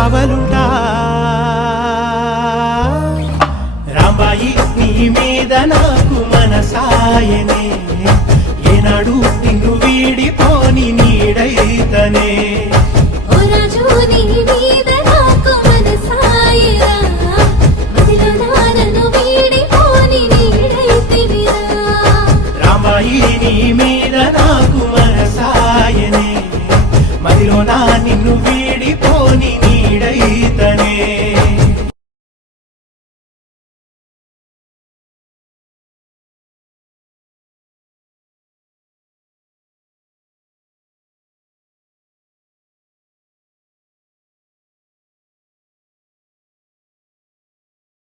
కావలుంటా రాంబాయి నీ మీద నాకు మనసాయనే ఏనాడు నిన్ను వీడిపోని నీడైతనే ఓ రాజు నీ